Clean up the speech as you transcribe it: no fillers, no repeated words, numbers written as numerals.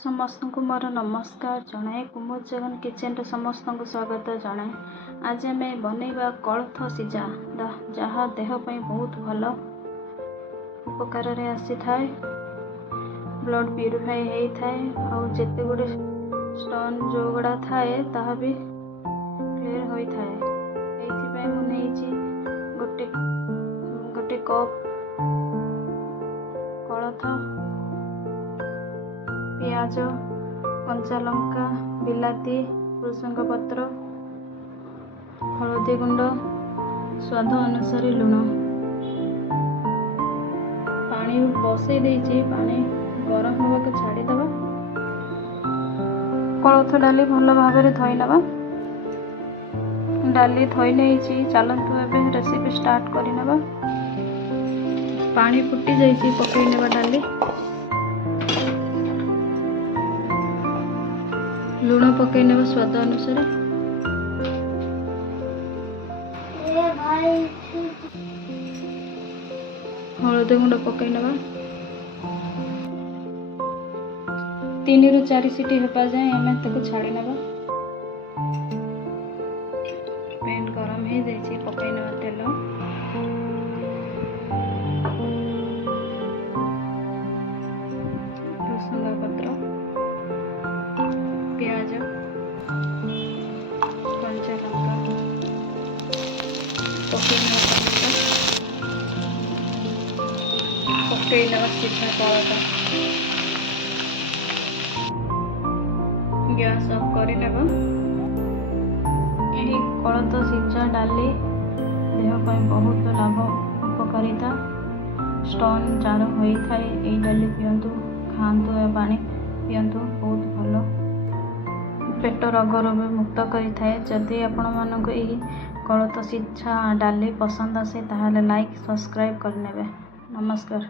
समस्त को मोर नमस्कार जनाए कुमुद जगन किचन रे समस्त को स्वागत जनाए। आज आम बनैबा कोलथ सिझा जहाँ देह पई बहुत भल उपकार रे आसी थाए। ब्लड प्यूरिफाई हेई थाए आउ जेते गुडे स्टोन जो गुड़ा थाए ताहा भी क्लियर होई थाए। एथि पई मु नेइची गोटे कप कोलथ, पियाज, कंचा लंका, बिलाती, भृषंग पत्र, हलदी गुंड, स्वाद अनुसार लुण। पानी बसई देइछि, पानी गरम होगा के छाड़ी दबा। कोलथ डाली भल भाव में धोई नबा। डाली धोई नहीं चलतु एबे रेसिपी स्टार्ट करि नबा। पानी फुटी जाइछि, पकई नबा डाली। लुण पकई नबा स्वाद अनुसार। हलदी गुंड पकई नबा। 3 ରୁ 4 सीटी हेपा जाए आम ताको छाड़ी नबा। पैन गरम हो जाइछि, पकई नबा तेल। भृषंग पत्र, प्याज, कंचा लंका पकई नबा सिझा कोलथ। गैस ऑफ करि नेबा। यही कोलथ सिझा डाली देह पई बहुत लाभ उपकारिता। स्टोन जार होई थाए एई डाली पियंतु, खांतु ए पानी पियंतु, बहुत भलो पेट रोगर भी मुक्त करि थाए। जदि आपण मानको एही कोलथ सिझा डाली पसंद आसे ताहाले लाइक सब्सक्राइब कर नेबे। नमस्कार।